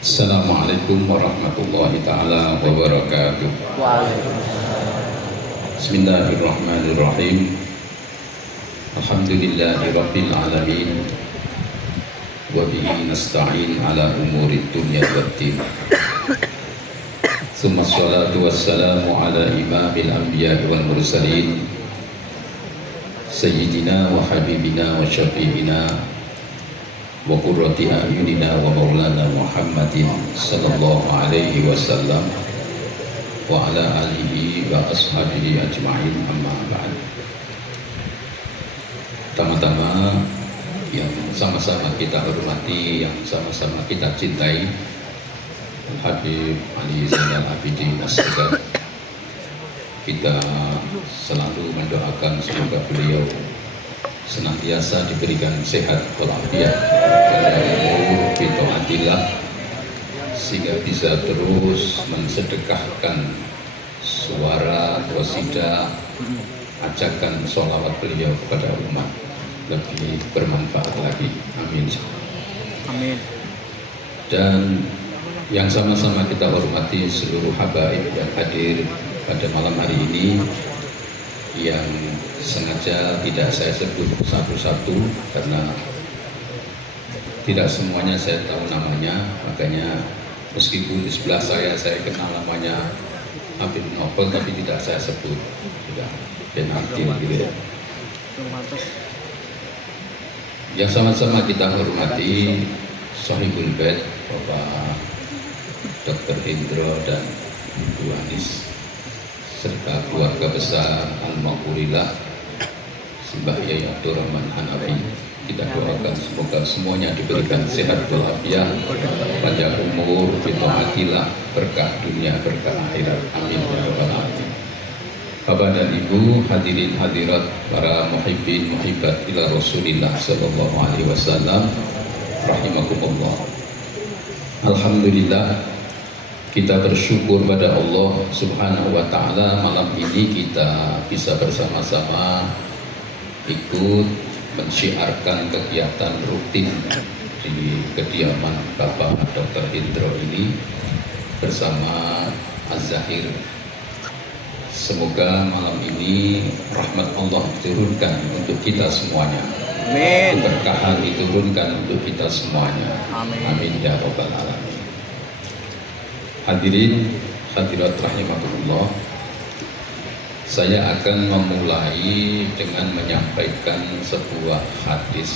Assalamualaikum warahmatullahi taala wabarakatuh. Bismillahirrahmanirrahim. Alhamdulillahi rabbil alamin. Wa bihi nasta'in ala umuri dunya waddin. Tsumma sholatu wassalamu ala imamil anbiya wal mursalin sayyidina wa habibina wa syafi'ina wa qurrati a'yunina wa maulana Muhammadin sallallahu alaihi wasallam wa ala alihi wa ashabihi ajma'in, amma ba'd. Pertama-tama yang sama-sama kita hormati, yang sama-sama kita cintai, Habib Ali Zainal Abidin As-Sadat, kita selalu mendoakan semoga beliau senantiasa diberikan sehat walafiat pada umur fitaatillah, sehingga bisa terus mensedekahkan suara qasidah ajakan sholawat beliau kepada umat lebih bermanfaat lagi. Amin. Amin. Dan yang sama-sama kita hormati seluruh habaib yang hadir pada malam hari ini, yang sengaja tidak saya sebut satu-satu karena tidak semuanya saya tahu namanya, makanya meskipun di sebelah saya kenal namanya Habib Novel, tapi tidak saya sebut, sudah penalti gitu ya. Yang sama-sama kita hormati Sohibul Bait Bapak Dr. Indro dan Ibu Anis serta keluarga besar Al-Maghfurillah Simbah Yai Abdurrahman Hanafi, kita doakan semoga semuanya diberikan sehat walafiat, panjang umur, fitaatillah, berkah dunia, berkah akhirat. Amin ya rabbal alamin. Bapak dan Ibu, hadirin hadirat, para muhibbin muhibbat ila Rasulillah sallallahu alaihi wasallam, rahimakumullah. Alhamdulillah, kita bersyukur pada Allah Subhanahu wa ta'ala, malam ini kita bisa bersama-sama ikut mensyiarkan kegiatan rutin di kediaman Bapak Dr. Indro ini bersama Az-Zahir. Semoga malam ini rahmat Allah diturunkan untuk kita semuanya. Amin. Keberkahan diturunkan untuk kita semuanya. Amin. Amin ya rabbal alamin. Hadirin hadirat rahimakumullah, saya akan memulai dengan menyampaikan sebuah hadis.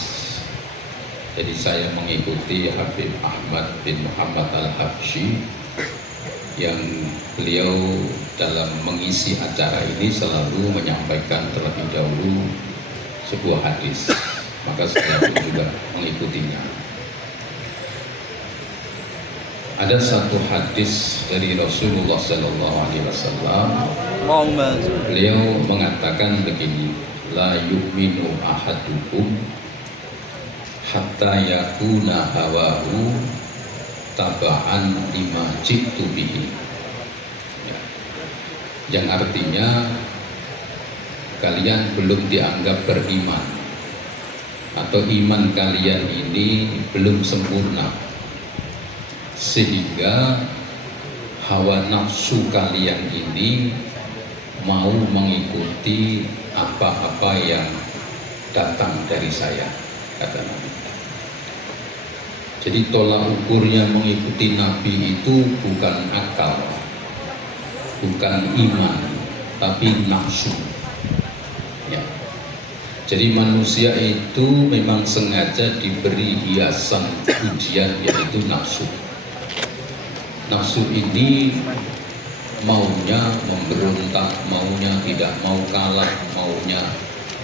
Jadi saya mengikuti Habib Ahmad bin Muhammad Al-Habsyi yang beliau dalam mengisi acara ini selalu menyampaikan terlebih dahulu sebuah hadis, maka saya pun juga mengikutinya. Ada satu hadis dari Rasulullah Sallallahu Alaihi Wasallam. Beliau mengatakan begini: la yu'minu ahadukum hatta yakuna hawahu taba'an lima jitu bihi. Ya. Yang artinya kalian belum dianggap beriman, atau iman kalian ini belum sempurna, sehingga hawa nafsu kalian ini mau mengikuti apa-apa yang datang dari saya, kata Nabi. Jadi tolak ukurnya mengikuti Nabi itu bukan akal, bukan iman, tapi nafsu. Ya. Jadi manusia itu memang sengaja diberi hiasan ujian, yaitu nafsu. Nafsu ini maunya memberontak, maunya tidak mau kalah, maunya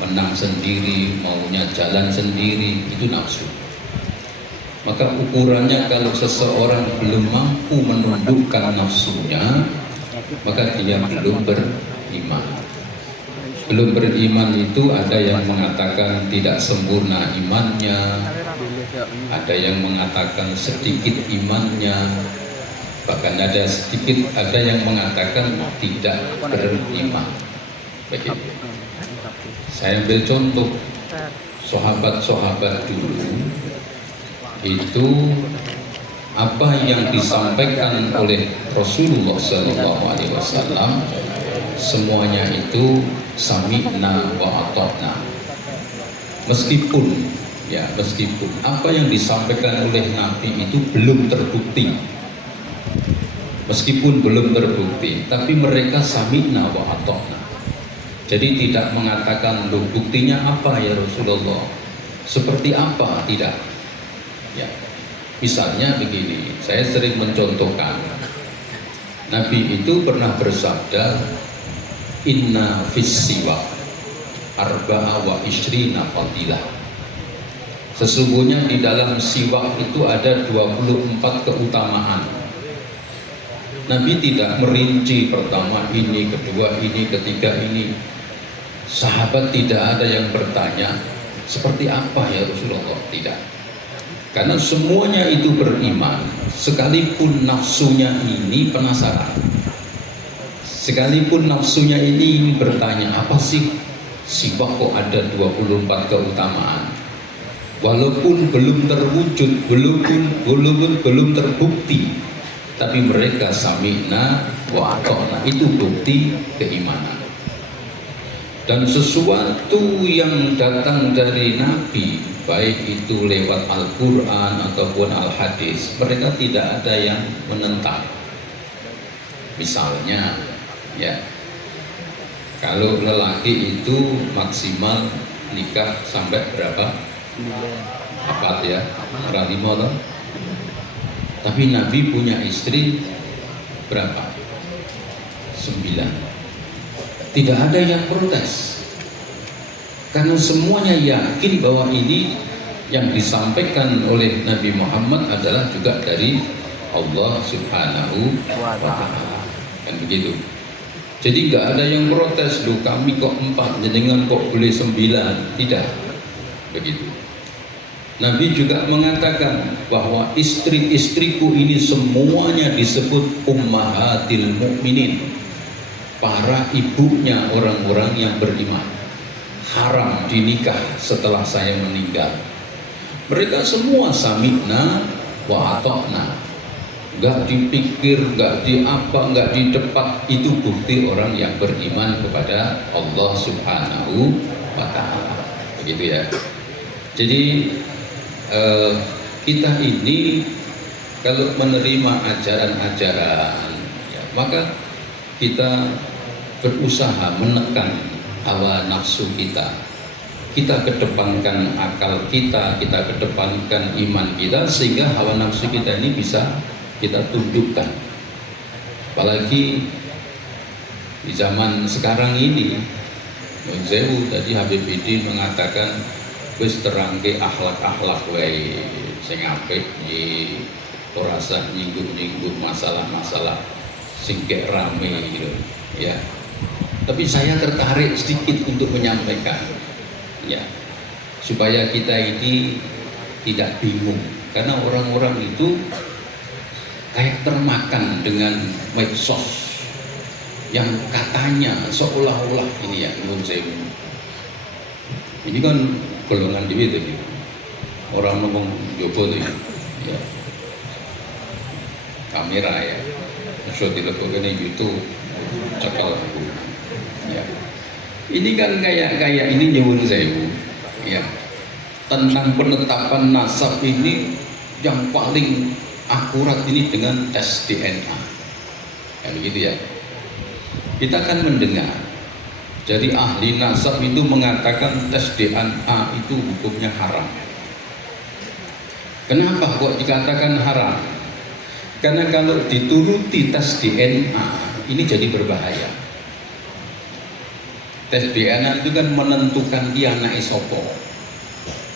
menang sendiri, maunya jalan sendiri, itu nafsu. Maka ukurannya kalau seseorang belum mampu menundukkan nafsunya, maka dia belum beriman. Belum beriman itu ada yang mengatakan tidak sempurna imannya, ada yang mengatakan sedikit imannya, bahkan ada yang mengatakan tidak beriman. Begitu. Saya ambil contoh sahabat-sahabat dulu itu apa yang disampaikan oleh Rasulullah SAW semuanya itu sami'na wa ata'na. Meskipun apa yang disampaikan oleh Nabi itu belum terbukti, meskipun belum terbukti, tapi mereka sami'na wa ata'na. Jadi tidak mengatakan, loh buktinya apa ya Rasulullah, seperti apa, tidak ya. Misalnya begini, saya sering mencontohkan, Nabi itu pernah bersabda, inna fis siwak arba'a wa ishrina fadilah. Sesungguhnya di dalam siwak itu ada 24 keutamaan. Nabi tidak merinci pertama ini, kedua ini, ketiga ini. Sahabat tidak ada yang bertanya seperti apa ya Rasulullah, tidak. Karena semuanya itu beriman, sekalipun nafsunya ini penasaran, sekalipun nafsunya ini bertanya, apa sih siwak kok ada 24 keutamaan, walaupun belum terwujud, belum terbukti, tapi mereka sami'na wa ata'na, itu bukti keimanan. Dan sesuatu yang datang dari Nabi, baik itu lewat Al-Quran ataupun Al-Hadis, mereka tidak ada yang menentang. Misalnya ya, kalau lelaki itu maksimal nikah sampai berapa? 4 ya, lima toh. Tapi Nabi punya istri berapa? 9. Tidak ada yang protes, karena semuanya yakin bahwa ini yang disampaikan oleh Nabi Muhammad adalah juga dari Allah Subhanahu wa Ta'ala, kan begitu. Jadi nggak ada yang protes, loh kami kok 4, jenengan kok boleh 9, tidak begitu. Nabi juga mengatakan bahwa istri-istriku ini semuanya disebut ummahatil mukminin, para ibunya orang-orang yang beriman, haram dinikah setelah saya meninggal. Mereka semua sami'na wa ata'na, nggak dipikir, nggak diapa, nggak didepak. Itu bukti orang yang beriman kepada Allah Subhanahu wa Ta'ala, begitu ya. Jadi kita ini kalau menerima ajaran-ajaran ya, maka kita berusaha menekan hawa nafsu kita. Kita kedepankan akal kita kedepankan iman kita, sehingga hawa nafsu kita ini bisa kita tundukkan. Apalagi di zaman sekarang ini, Zewu tadi Habib Bidi mengatakan, wis terangke akhlak-akhlak wae sing apik iki, ora usah nyinggung-nyinggung masalah-masalah sing kek rame gitu ya. Tapi saya tertarik sedikit untuk menyampaikan ya, supaya kita ini tidak bingung, karena orang-orang itu kayak termakan dengan medsos yang katanya seolah-olah ini ya, menurut saya ini kan golongan di itu gitu. Orang ngomong jopo tuh ya, kamera ya, so dilakukan di YouTube cakal ya. Ini kan kayak ini nyuwun sewu ya, tentang penetapan nasab ini yang paling akurat ini dengan tes DNA ya, begitu ya. Kita akan mendengar jadi ahli nasab itu mengatakan tes DNA itu hukumnya haram. Kenapa kok dikatakan haram? Karena kalau dituruti tes DNA ini jadi berbahaya. Tes DNA itu kan menentukan dia anak sopo.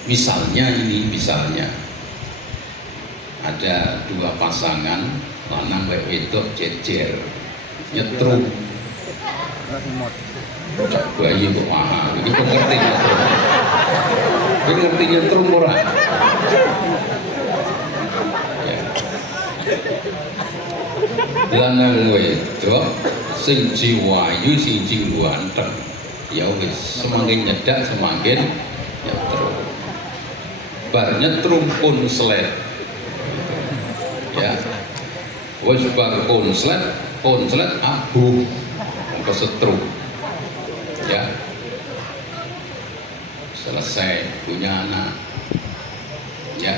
Misalnya ada 2 pasangan lanang wedok jejer nyetrum, bayi kok mahal, ini kok ngerti nyetrum? Ini ngerti nyetrum ora? Ya. Lanang wedok sing jiwayu sing ganteng, ya wis semakin nyedak semakin nyetrum. Bar nyetrum pun selet. Ya. Wis bar konslet abuh kesetrum. Ya. Selesai punya anak. Ya.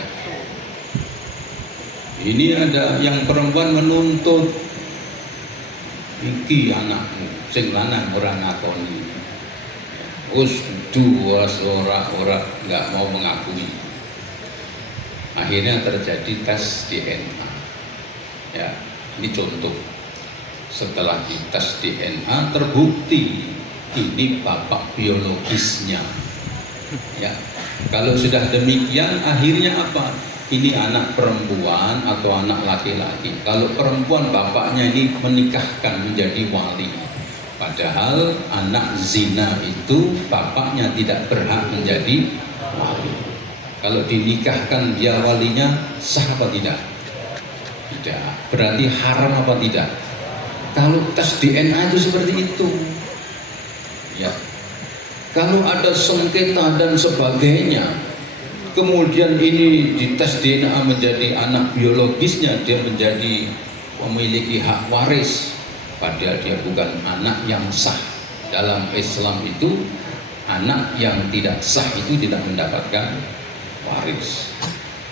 Ini ada yang perempuan menuntut iki anakmu sing lanang ora ngakoni. Wis ora nggak mau mengakui. Akhirnya terjadi tes DNA. Ya, ini contoh. Setelah dites DNA terbukti ini bapak biologisnya. Ya, kalau sudah demikian akhirnya apa? Ini anak perempuan atau anak laki-laki. Kalau perempuan bapaknya ini menikahkan menjadi wali. Padahal anak zina itu bapaknya tidak berhak menjadi wali. Kalau dinikahkan dia walinya sah apa tidak? Tidak. Berarti haram apa tidak? Kalau tes DNA itu seperti itu. Ya. Kalau ada sengketa dan sebagainya, kemudian ini dites DNA menjadi anak biologisnya, dia menjadi memiliki hak waris, padahal dia bukan anak yang sah. Dalam Islam itu anak yang tidak sah itu tidak mendapatkan waris.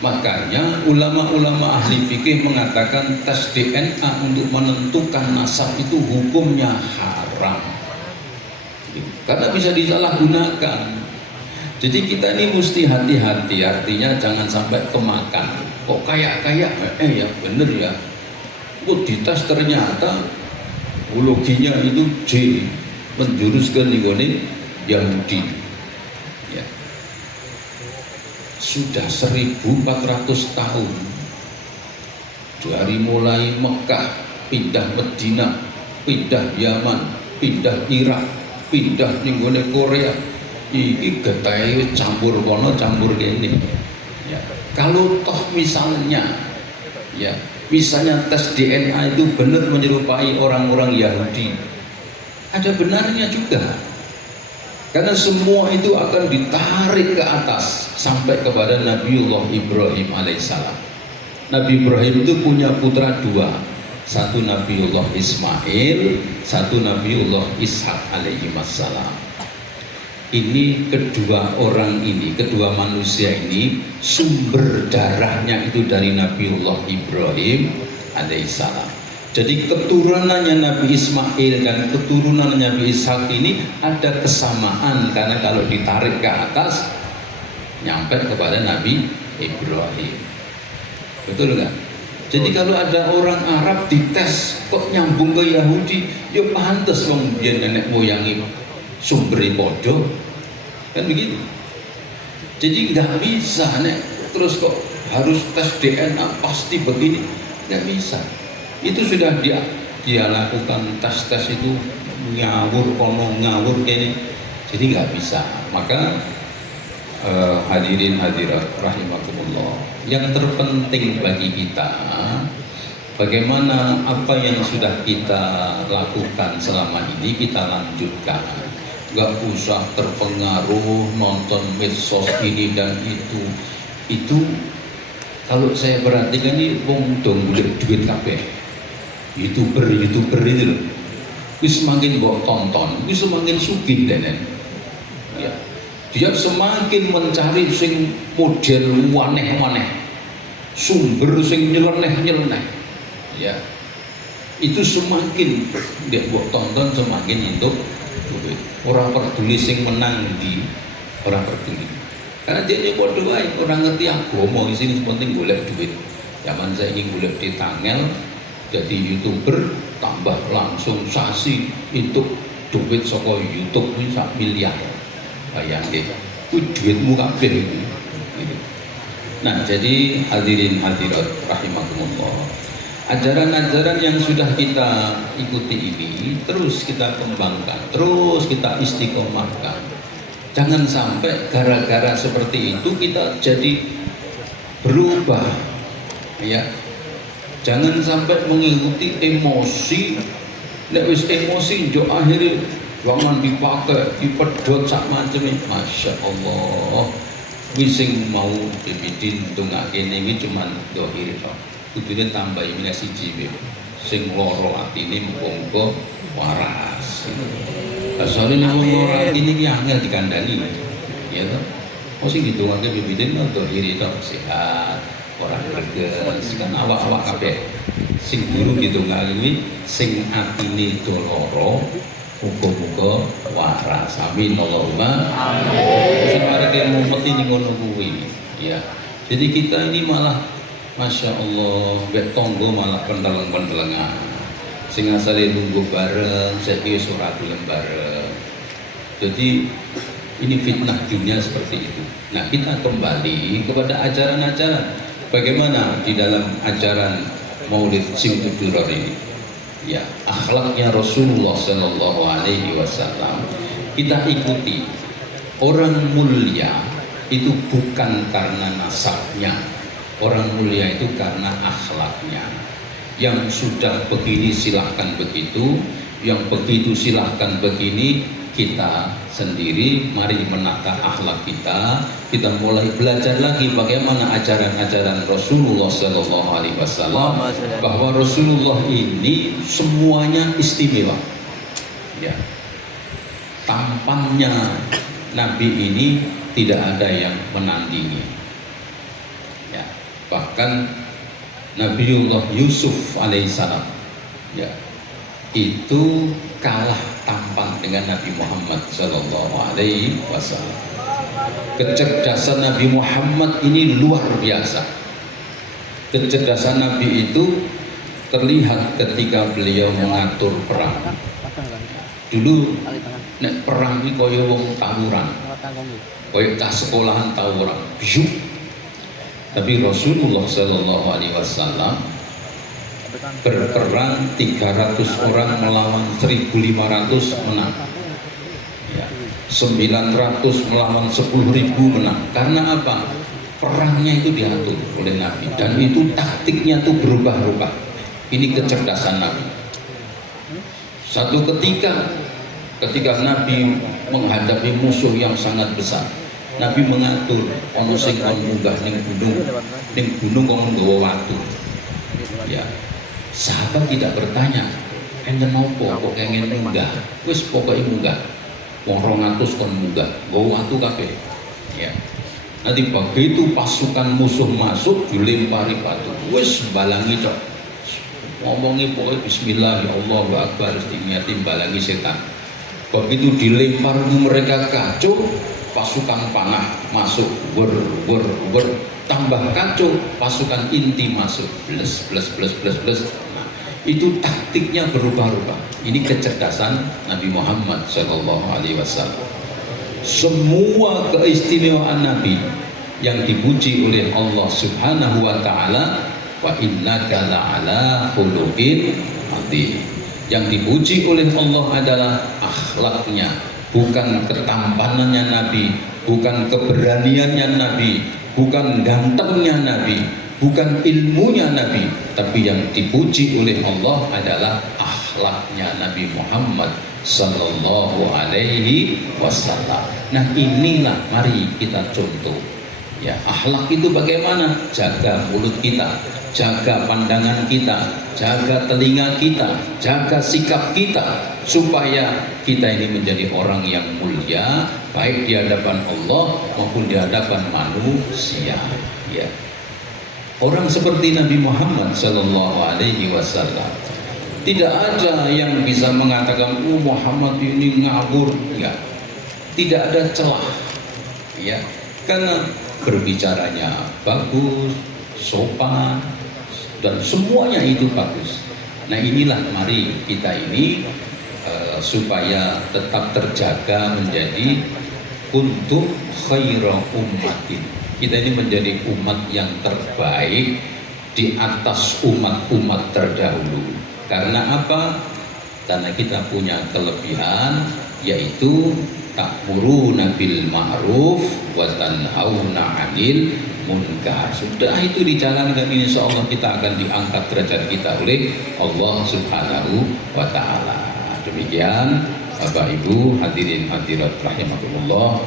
Makanya ulama-ulama ahli fikih mengatakan tes DNA untuk menentukan nasab itu hukumnya haram, karena bisa disalahgunakan. Jadi kita ini mesti hati-hati, artinya jangan sampai kemakan. Kok kayak ya bener ya, kok dites ternyata biologinya itu J, menjurus ke ningone Yahudi. Ya. Sudah 1400 tahun dari mulai Mekah, pindah Madinah, pindah Yaman, pindah Irak, pindah ningone Korea. Iki getahe campur kono campur kene. Ya. Kalau toh misalnya tes DNA itu benar menyerupai orang-orang Yahudi, ada benarnya juga. Karena semua itu akan ditarik ke atas sampai kepada Nabiullah Ibrahim alaihissalam. Nabi Ibrahim itu punya putra dua, satu Nabiullah Ismail, satu Nabiullah Ishak alaihi wassalam. Ini kedua orang ini, kedua manusia ini sumber darahnya itu dari Nabiullah Ibrahim alaihissalam. Jadi keturunannya Nabi Ismail dan keturunan Nabi Ishak ini ada kesamaan, karena kalau ditarik ke atas nyampe kepada Nabi Ibrahim. Betul nggak? Jadi kalau ada orang Arab dites kok nyambung ke Yahudi, ya pantes wong biyen nenek moyangi sumbere padha. Kan begitu. Jadi nggak bisa nek terus kok harus tes DNA pasti begini, nggak bisa. Itu sudah dia lakukan tes itu ngawur kono ngawur kene, jadi nggak bisa. Maka hadirin hadirat rahimakumullah, yang terpenting bagi kita bagaimana apa yang sudah kita lakukan selama ini kita lanjutkan. Nggak usah terpengaruh nonton medsos ini dan itu kalau saya perhatikan ini wong dong golek duit kabeh. YouTuber itu loh, wis semakin mbok tonton, wis semakin sugih denen. Ya. Dia semakin mencari sing model waneh-waneh, sumber sing nyeleneh-nyeleneh. Ya. Itu semakin dia mbok tonton semakin itu duit. Orang peduli sing menang di orang peduli. Karena dia padha wae orang ngerti agama isine penting golek duit. Zaman saya ingin golek di tangel jadi YouTuber tambah langsung sasi itu duit saka YouTube ini 1 miliar. Bayangke, kuwi duitmu kabeh itu. Nah, jadi hadirin hadirat rahimakumullah. Ajaran-ajaran yang sudah kita ikuti ini terus kita kembangkan, terus kita istiqomahkan. Jangan sampai gara-gara seperti itu kita jadi berubah. Ya. Jangan sampai mengikuti emosi. Nek wis emosi njuk akhirnya jangan dipakai, dipedhot sak maceme. Masya Allah. Wis sing mau dipidin tungak kene iki cuman dohir tok. kudune tambahi minus siji sing loro atine muga-muga waras. Lah soalnya nek wong loro atine iki angel dikandani. Ya toh. Oh sing ditungake bibite untuk diri tok sehat, ora greges, kan awak-awak kabeh. Sing durung ditungake kuwi sing atine do loro muga-muga waras. Amin Allahumma amin. Sing arek mumet ning ngono kuwi. Ya. Jadi kita ini malah Masya Allah, mbek tonggo malah penteleng-pentelengan. Sing asale nunggu bareng, saiki wis ora gelem bareng. Jadi ini fitnah dunia seperti itu. Nah, kita kembali kepada ajaran-ajaran. Bagaimana di dalam ajaran Maulid Simtuduror ini? Ya, akhlaknya Rasulullah Sallallahu Alaihi Wasallam kita ikuti. Orang mulia itu bukan karena nasabnya. Orang mulia itu karena akhlaknya. Yang sudah begini silahkan begitu, yang begitu silahkan begini. Kita sendiri mari menata akhlak kita. Kita mulai belajar lagi bagaimana ajaran-ajaran Rasulullah Sallallahu Alaihi Wasallam, bahwa Rasulullah ini semuanya istimewa. Ya, tampannya Nabi ini tidak ada yang menandingi. Ya, bahkan Nabiullah Yusuf alaihissalam, ya, itu kalah tampan dengan Nabi Muhammad Sallallahu Alaihi Wasallam. Kecerdasan Nabi Muhammad ini luar biasa. Kecerdasan Nabi itu terlihat ketika beliau mengatur perang. Dulu nek perang iki kaya wong tawuran, kaya cah sekolahan tawuran, biuk. Tapi Rasulullah Sallallahu Alaihi Wasallam berperang 300 orang melawan 1.500 menang. Ya, 900 melawan 10.000 menang. Karena apa? Perangnya itu diatur oleh Nabi dan itu taktiknya tuh berubah-ubah. Ini kecerdasan Nabi. Satu ketika Nabi menghadapi musuh yang sangat besar, Nabi mengatur ono sing kon munggah ning gunung kon nggawa watu. Ya. Sahabat tidak bertanya, enten napa kok kenging munggah? Wis pokoke munggah. Wong 200 kon munggah, nggawa watu kabeh. Ya. Nanti begitu pasukan musuh masuk dilempari batu. Wis balangi tok. Ngomongi pokoknya bismillah ya Allahu akbar, niati balangi setan. Begitu dilempar mereka kacau, pasukan panah masuk, wer, tambah kacau, pasukan inti masuk, bles. Nah, itu taktiknya berubah-ubah. Ini kecerdasan Nabi Muhammad Sallallahu Alaihi Wasallam. Semua keistimewaan Nabi yang dipuji oleh Allah Subhanahu Wa Taala, wa innaka la'ala khuluqin adzim. Yang dipuji oleh Allah adalah akhlaknya, bukan ketampanannya Nabi, bukan keberaniannya Nabi, bukan gantengnya Nabi, bukan ilmunya Nabi, tapi yang dipuji oleh Allah adalah akhlaknya Nabi Muhammad Sallallahu Alaihi Wasallam. Nah inilah mari kita contoh. Ya, akhlak itu bagaimana? Jaga mulut kita, jaga pandangan kita, jaga telinga kita, jaga sikap kita, supaya kita ini menjadi orang yang mulia, baik di hadapan Allah maupun di hadapan manusia. Ya. Orang seperti Nabi Muhammad Sallallahu Alaihi Wasallam, tidak ada yang bisa mengatakan, oh Muhammad ini ngawur, enggak. Tidak ada celah, ya, karena berbicaranya bagus, sopan, dan semuanya itu bagus. Nah inilah mari kita ini supaya tetap terjaga menjadi untuk khairu ummatin. Kita ini menjadi umat yang terbaik di atas umat-umat terdahulu. Karena apa? Karena kita punya kelebihan, yaitu ta'muruna bil ma'ruf wa tanhauna 'anil munkar. Sudah itu dijalankan, insyaallah kita akan diangkat derajat kita oleh Allah Subhanahu wa taala. Demikian Bapak Ibu hadirin hadirat rahimakumullah.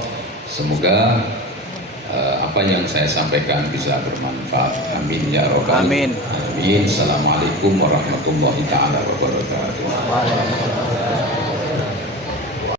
Semoga apa apa yang saya sampaikan bisa bermanfaat. Amin ya robbal Amin. alamin. Assalamualaikum warahmatullahi taala wabarakatuh.